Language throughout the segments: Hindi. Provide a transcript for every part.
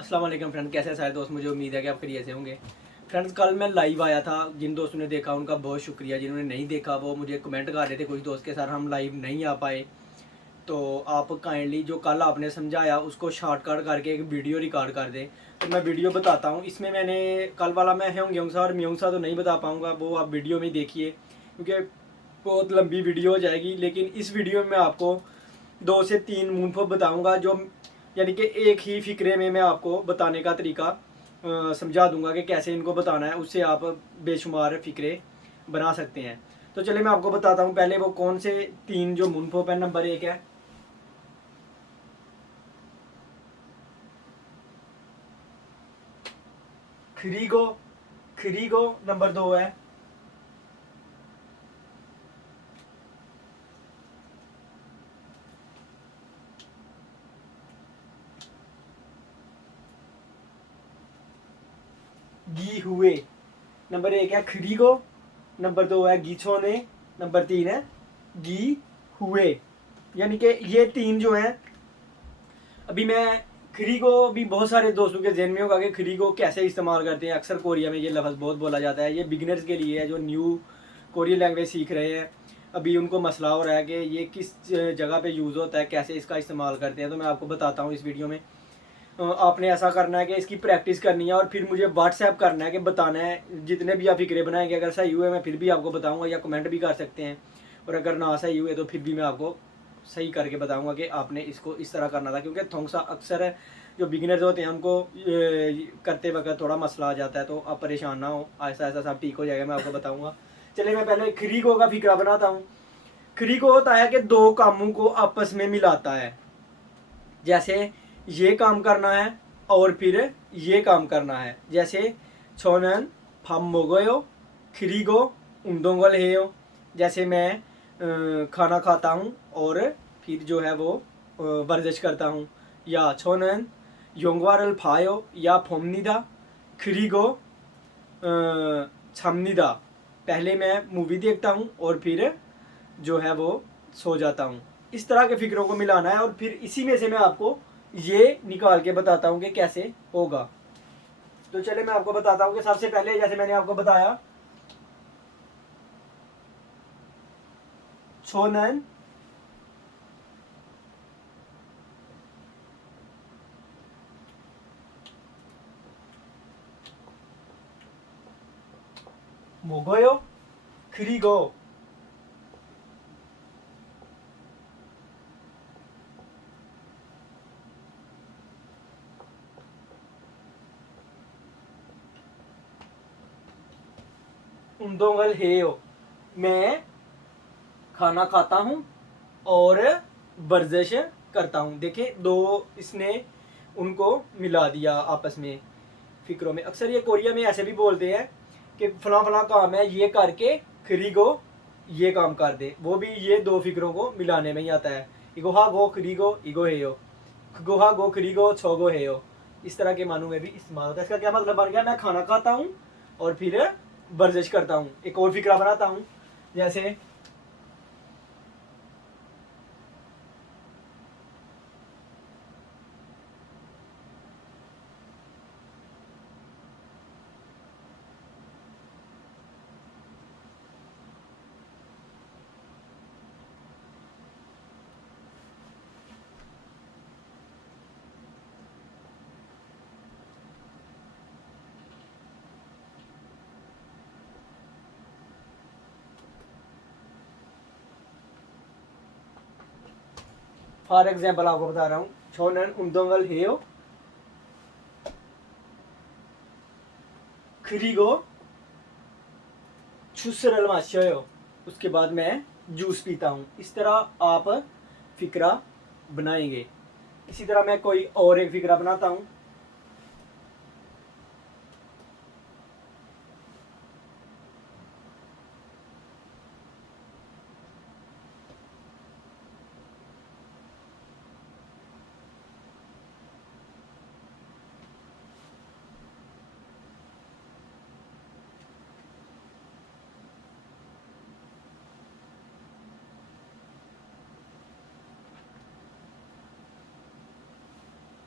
अस्सलाम वालेकुम फ्रेंड, कैसे हैं सारे दोस्त। मुझे उम्मीद है कि आप खैरियत से होंगे। फ्रेंड्स, कल मैं लाइव आया था। जिन दोस्तों ने देखा उनका बहुत शुक्रिया। जिन्होंने नहीं देखा वो मुझे कमेंट कर रहे थे कुछ दोस्त के, सर हम लाइव नहीं आ पाए। तो आप काइंडली जो कल आपने समझाया उसको शॉर्टकट करके एक वीडियो रिकॉर्ड कर दें। तो मैं वीडियो बताता हूँ। इसमें मैंने कल वाला मैं होंगे और म्योंगसा तो नहीं बता पाऊँगा, वो आप वीडियो में देखिए क्योंकि बहुत लंबी वीडियो हो जाएगी। लेकिन इस वीडियो में मैं आपको 2 से 3 मूनफो बताऊंगा, जो यानी कि एक ही फिक्रे में मैं आपको बताने का तरीका समझा दूंगा कि कैसे इनको बताना है। उससे आप बेशुमार फिक्रे बना सकते हैं। तो चलिए मैं आपको बताता हूँ पहले वो कौन से 3 जो मूनफो है। नंबर 1 है खरीगो, खरीगो। नंबर 2 है गी हुए। नंबर 1 है खरीगो, नंबर 2 है गीछोने, नंबर 3 है गी हुए। यानी कि ये 3 जो हैं, अभी मैं खरी को भी बहुत सारे दोस्तों के जहन में होगा कि खरी को कैसे इस्तेमाल करते हैं। अक्सर कोरिया में ये लफ्ज़ बहुत बोला जाता है। ये बिगिनर्स के लिए है जो न्यू कोरियन लैंग्वेज सीख रहे हैं। अभी उनको मसला हो रहा है कि ये किस जगह पे यूज़ होता है, कैसे इसका इस्तेमाल करते हैं। तो मैं आपको बताता हूँ इस वीडियो में। आपने ऐसा करना है कि इसकी प्रैक्टिस करनी है और फिर मुझे व्हाट्सएप करना है कि बताना है। जितने भी आप फिक्रे बनाएंगे अगर सही हुए मैं फिर भी आपको बताऊँगा, या कमेंट भी कर सकते हैं। और अगर ना सही हुए तो फिर भी मैं आपको सही करके बताऊंगा कि आपने इसको इस तरह करना था। क्योंकि थोंगसा अक्सर है जो बिगिनर्स होते हैं उनको करते वक्त थोड़ा मसला आ जाता है। तो आप परेशान ना हो, ऐसा ऐसा सब ठीक हो जाएगा, मैं आपको बताऊंगा। चलिए मैं पहले खरीगो का फिक्रा बनाता हूँ। खरीगो होता है कि 2 कामों को आपस में मिलाता है। जैसे ये काम करना है और फिर ये काम करना है। जैसे छोनन फम मोगयो खरीगो उमदोंगल हेयो। जैसे मैं खाना खाता हूँ और फिर जो है वो वर्जिश करता हूँ। या छोनन योंगवारल फायो या फोमनिदा खरीगो छमनिदा। पहले मैं मूवी देखता हूँ और फिर जो है वो सो जाता हूँ। इस तरह के फिक्रों को मिलाना है और फिर इसी में से मैं आपको ये निकाल के बताता हूँ कि कैसे होगा। तो चले मैं आपको बताता हूँ कि सबसे पहले जैसे मैंने आपको बताया छोनन मोगोयो खरीगो उमदोंगल हेयो। मैं खाना खाता हूँ और वर्जिश करता हूँ। देखिए 2 इसने उनको मिला दिया आपस में फिक्रों में। अक्सर ये कोरिया में ऐसे भी बोलते हैं कि फला फला काम है ये करके खरीगो ये काम कर दे। वो भी ये 2 फिक्रों को मिलाने में ही आता है। इगोहा गो खरीगो इगो हेयो, गोहा गो खरीगो छोगो हेयो। इस तरह के मानों में भी इस्तेमाल होता है। इसका क्या मतलब बन गया, मैं खाना खाता हूँ और फिर वर्जिश करता हूँ। एक और फिक्रा बनाता हूँ। जैसे फॉर एग्जाम्पल आपको बता रहा हूँ, छोनन उमदोंगल हेयो खरीगो छुसरल माश्यो। उसके बाद मैं जूस पीता हूँ। इस तरह आप फिक्रा बनाएंगे। इसी तरह मैं कोई और एक फिक्रा बनाता हूँ।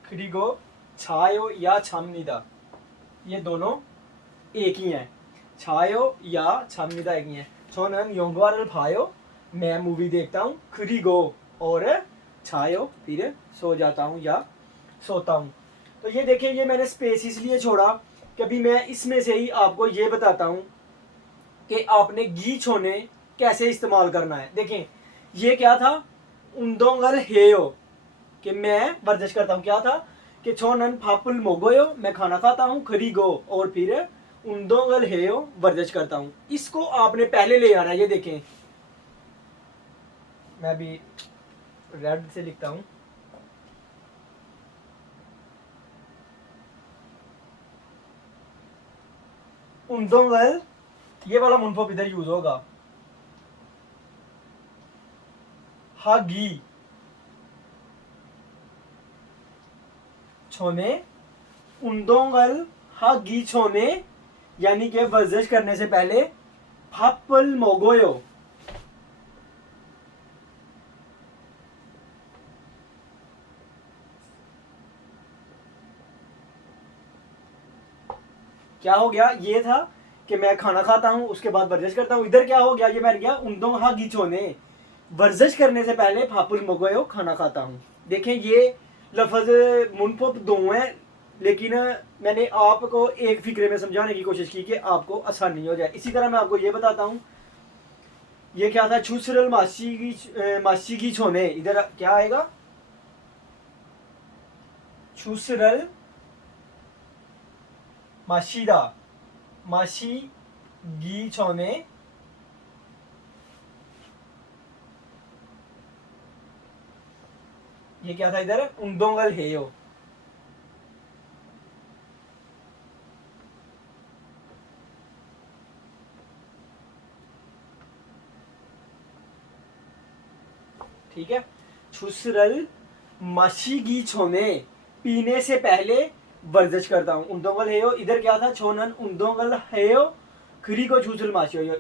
खरीगो छायो या छामनिदा, ये दोनों एक ही हैं। छायो या छामनिदा एक ही हैं। 저는 영화를 봐요, मैं मूवी देखता हूँ। 그리고 और छायो फिर सो जाता हूँ या सोता हूँ। तो ये देखिए, ये मैंने स्पेस इसलिए छोड़ा कि अभी मैं इसमें से ही आपको ये बताता हूँ कि आपने गी छोने कैसे इस्तेमाल करना है। देखें, ये क्या था, उंदोंगल हेयो, कि मैं वर्जिश करता हूँ। क्या था कि छोनन फापुल मोगोयो, मैं खाना खाता हूँ। खरीगो और फिर उंदोंगल हेयो, वर्जिश करता हूँ। इसको आपने पहले ले आना है। ये देखें, मैं भी रेड से लिखता हूँ। उंदोंगल, ये वाला मुनफोप इधर यूज होगा। हागी छोने, उंदोंगल हागी छोने, यानी कि वर्जिश करने से पहले फापल मोगोयो, क्या हो गया, ये था कि मैं खाना खाता हूँ उसके बाद वर्जिश करता हूँ। इधर क्या हो गया, ये बन गया उंदोंग हागी छोने, वर्जिश करने से पहले फापुल मोगोयो, खाना खाता हूँ। देखें, ये लफज मुनफोप दो हैं, लेकिन मैंने आपको एक फिक्रे में समझाने की कोशिश की कि आपको आसानी हो जाए। इसी तरह मैं आपको ये बताता हूँ, ये क्या था, छुसरल माशी की छोने, इधर क्या आएगा, छुसरल माशीदा, माशी गी छोने, ये क्या था इधर, उंदोंगल हेयो। ठीक है, छुसरल मशीगी छोने, पीने से पहले वर्जिश करता हूँ। उंदोंगल हेयो, इधर क्या था, छोनन उंदोंगल हेयो खरी को छुसरल माशी हो।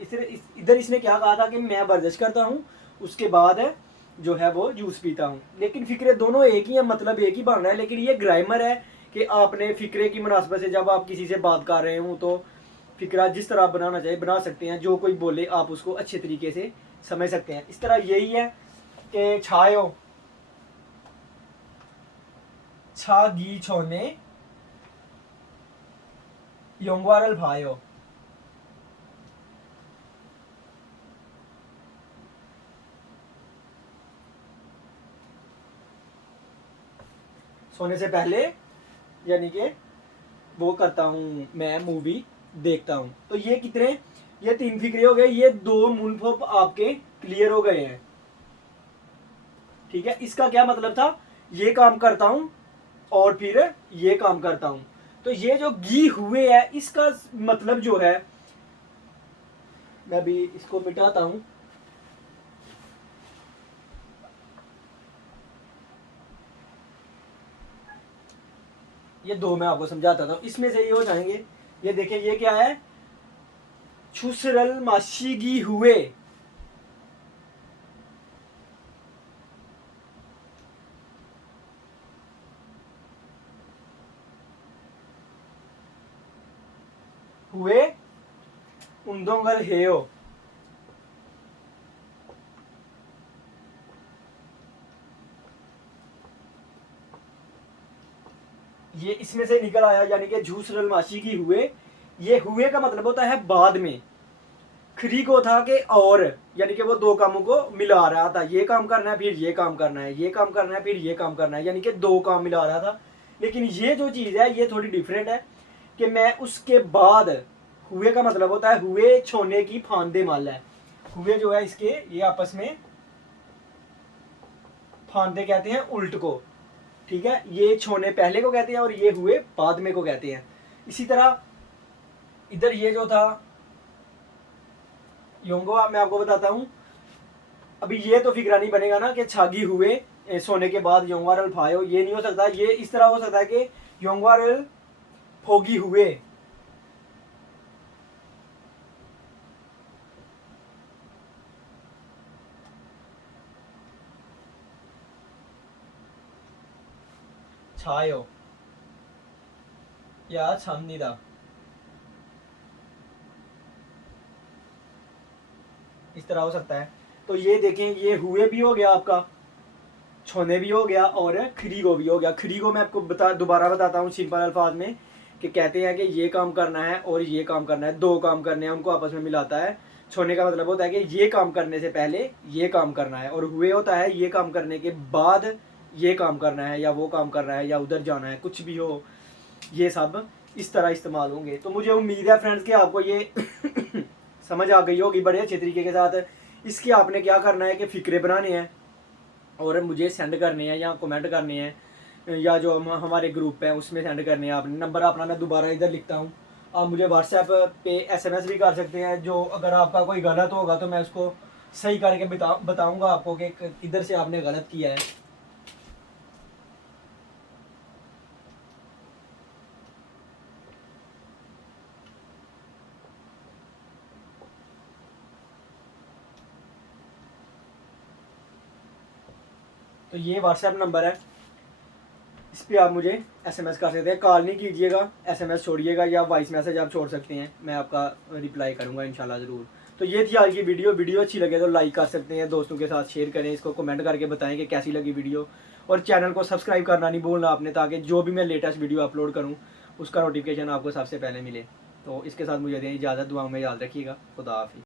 इधर इसने क्या कहा था कि मैं वर्जिश करता हूँ, उसके बाद जो है वो जूस पीता हूँ। लेकिन फिक्रे दोनों एक ही है, मतलब एक ही बन रहा है, लेकिन ये ग्रामर है कि आपने फिक्रे की मुनासबत से जब आप किसी से बात कर रहे हो तो फिक्रा जिस तरह बनाना चाहिए बना सकते हैं। जो कोई बोले आप उसको अच्छे तरीके से समझ सकते हैं। इस तरह यही है कि छायो छागी छोने योंगवारल भायो, सोने से पहले, यानी कि वो करता हूँ, मैं मूवी देखता हूँ। तो ये कितने, ये तीन फिक्रे हो गए, ये दो मुनफोप आपके क्लियर हो गए हैं। ठीक है, इसका क्या मतलब था, ये काम करता हूँ और फिर ये काम करता हूँ। तो ये जो गी हुए है, इसका मतलब जो है, मैं भी इसको मिटाता हूँ। ये दो मैं आपको समझाता था, इसमें से ये हो जाएंगे। ये देखिए, ये क्या है, छुसरल माशीगी हुए, हुए उंदोंगल हेयो। ये इसमें से निकल आया, यानी कि झूसरल माशी की हुए। ये हुए का मतलब होता है बाद में। खरी को था कि और, यानी कि वो दो कामों को मिला रहा था, ये काम करना है फिर ये काम करना है, ये काम करना है फिर ये काम करना है, यानी कि दो काम मिला रहा था। लेकिन ये जो चीज़ है ये थोड़ी डिफरेंट है कि मैं उसके बाद, हुए का मतलब होता है हुए छोने की फांदे माल है। हुए जो है इसके, ये आपस में फांदे कहते हैं उल्ट को। ठीक है, ये छोने पहले को कहते हैं और ये हुए बाद में को कहते हैं। इसी तरह इधर ये जो था योंगो, मैं आपको बताता हूँ। अभी ये तो फिक्रा नहीं बनेगा ना कि छागी हुए सोने के बाद योंगवारल फायो, ये नहीं हो सकता। ये इस तरह हो सकता है कि योंगवारल फोगी हुए। छायो, या छामनीदा, इस तरह हो सकता है। तो ये देखें, ये हुए भी हो गया आपका, छोने भी हो गया और खरीगो भी हो गया। खरीगो मैं आपको दोबारा बताता हूँ सिंपल अल्फाज में, कि कहते हैं कि ये काम करना है और ये काम करना है, दो काम करने हैं, उनको आपस में मिलाता है। छोने का मतलब होता है कि ये काम करने से पहले ये काम करना है, और हुए होता है ये काम करने के बाद ये काम करना है, या वो काम करना है, या उधर जाना है, कुछ भी हो, ये सब इस तरह इस्तेमाल होंगे। तो मुझे उम्मीद है फ्रेंड्स कि आपको ये समझ आ गई होगी बड़े अच्छे तरीके के साथ। इसके आपने क्या करना है कि फ़िक्रे बनाने हैं और मुझे सेंड करने हैं, या कमेंट करने हैं, या जो हमारे ग्रुप है उसमें सेंड करने हैं। आपने नंबर अपना मैं दोबारा इधर लिखता हूँ, आप मुझे व्हाट्सएप पे SMS भी कर सकते हैं। जो अगर आपका कोई गलत होगा तो मैं उसको सही करके बताऊँगा आपको कि किधर से आपने गलत किया है। तो ये व्हाट्सएप नंबर है, इस पर आप मुझे SMS कर सकते हैं। कॉल नहीं कीजिएगा, SMS छोड़िएगा, या वॉइस मैसेज आप छोड़ सकते हैं, मैं आपका रिप्लाई करूँगा इंशाल्लाह ज़रूर। तो ये थी आज की वीडियो अच्छी लगे तो लाइक कर सकते हैं, दोस्तों के साथ शेयर करें, इसको कमेंट करके बताएं कि कैसी लगी वीडियो, और चैनल को सब्सक्राइब करना नहीं भूलना आपने, ताकि जो भी मैं लेटेस्ट वीडियो अपलोड करूँ उसका नोटिफिकेशन आपको सबसे पहले मिले। तो इसके साथ मुझे दें इजाज़त, दुआ में याद रखिएगा। खुदा हाफिज़।